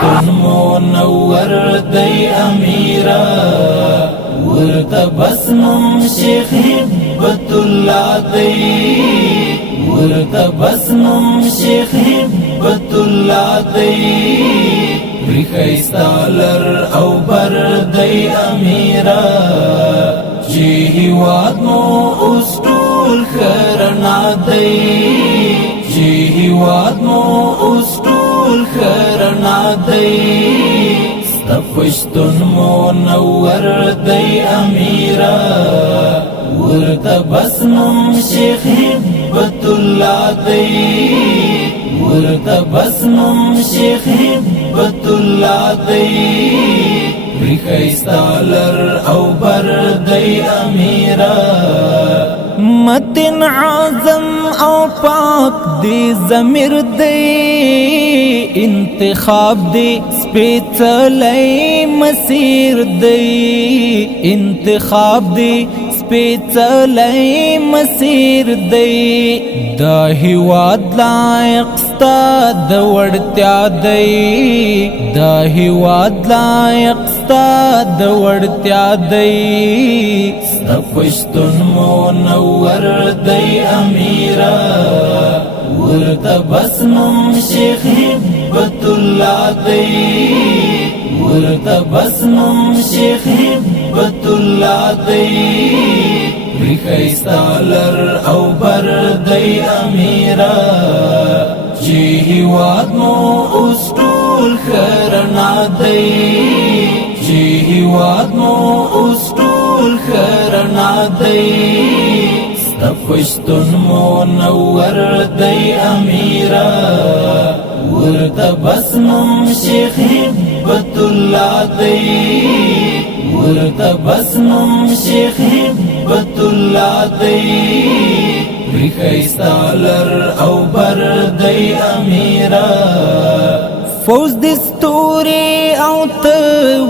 پښتون منور دی امیرا ورته بس نوم شیخ هبت الله دی ورته بس نوم شیخ هبت الله دی ریخیستالر او بر دی امیرا چی هیواد مو اوس ټول خرنا دی چی هیواد مو اوس ټول خرنا دی ستا پښتون منور دی امیرا ورته بس نوم شیخ هبت الله دی ورته بس نوم شیخ هبت الله دی ریخیستالر او بر دی امیرا متن عظم او پاک دی ضمیر دی انتخاب دی سپیڅلی مسیر دی انتخاب دی سپیڅلی مسیر دی دا هیواد لایق ستا د وړتیا دی دا هیواد لایق ستا د وړتیا دی ستا پښتون منور دی امیرا ورته بس نوم شیخ هبت الله دی ورته بس نوم شیخ هبت الله دی ریخیستالر او بر دی امیرا چی هیواد مو اوس ټول خرنا دی چی هیواد مو اوس ټول خرنا دی ستا پښتون منور دی امیرا ورته بس نوم شیخ هبت الله دی ورته بس نوم شیخ هبت الله دی ریخیستالر او بر دی امیرا فوز د ستوري او ته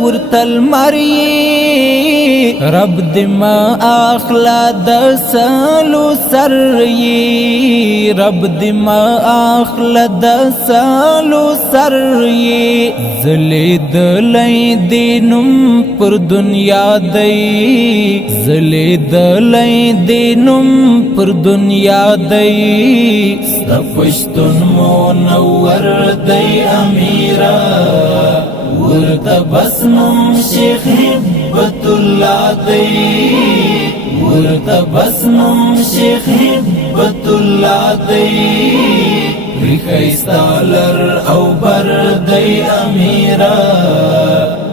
ورته لمر یې رب دې ما اخلا د سلو سر یې رب دې ما اخلا د سلو سر یې ځلېدلی دې نوم پر دنیا دی ځلېدلی دې نوم پر دنیا دی ستا پښتون منور دی امیرا ورته بس نوم شیخ هبت الله دی ورته بس نوم شیخ هبت الله دی ریخیستالر او بر دی امیرا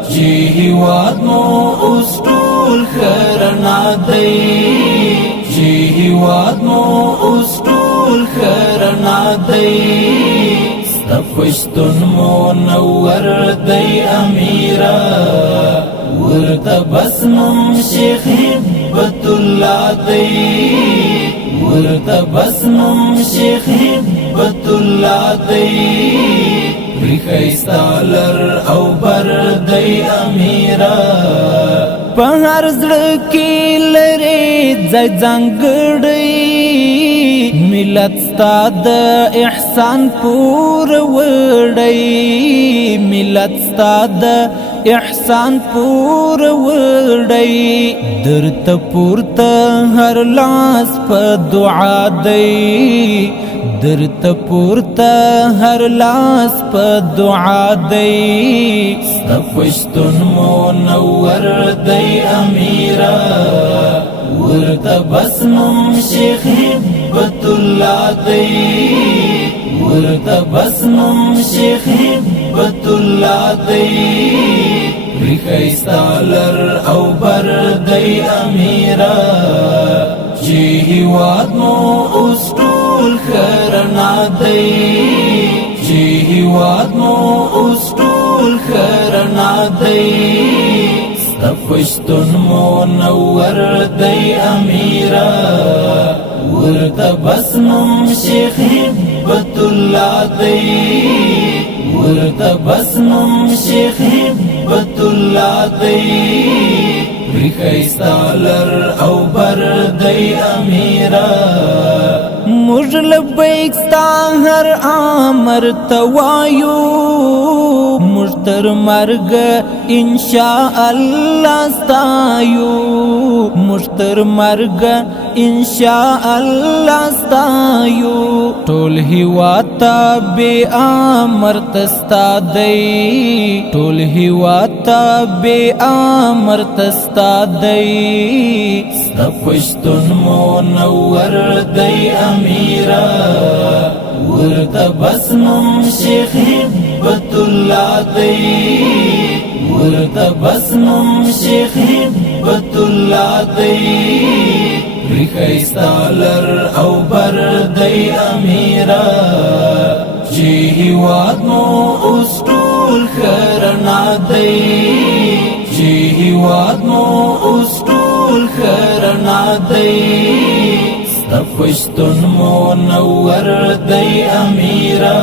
چی هیواد مو اوس ټول خرنا دی چی هیواد مو اوس ټول خرنا دی ستا پښتون منور دی امیرا ورته بس نوم شیخ هبت الله دی ورته بس نوم شیخ هبت الله دی ریخیستالر او بر دی امیرا په هر زړه کې لري ځای ځانګړی ملت ستا د احسان پور وړی ملت ستا د احسان پور وړی درته پورته هر لاس په دعا دی درته پورته هر لاس په دعا دی ستا پښتون منور دی امیرا ورته بس نوم شیخ هبت الله دی ورته بس نوم شیخ هبت الله دی ریخیستالر او بر دی امیرا چی هیواد مو اوس ټول خرنا دی چی هیواد مو اوس ټول خرنا دی ستا پښتون منور دی امیرا ورته بس نوم شیخ هبت الله دی ورته بس نوم شیخ هبت الله دی ریخیستالر او بر دی امیرا موږ لبیک ستا هر امر توایو موږ تر مرګ ان شاء الله ستایو موږ تر مرګ ان شاء الله ستایو ټول هیواد ته بې امر تستا دی ټول هیواد ته بې امر تستا دی ستا پشتون منور دی امیرا ورته بس نوم شیخ هبت الله دی ورته بس نوم شیخ هبت الله دی ریخیستالر او بر دی امیرا چی هیواد مو اوس ټول خرنا دی چی هیواد مو اوس ټول خرنا دی ستا پشتون منور دی امیرا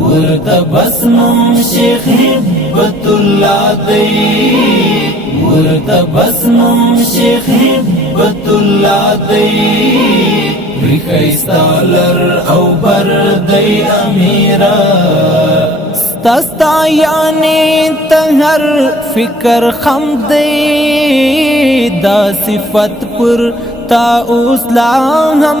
ورته بس نوم شیخ هبت الله دی ورته بس نوم شیخ هبت الله دی ریخیستالر او بر دی امیرا ستا یعنی ته هر فکر خم دی دا صفت پر تا اوس لا هم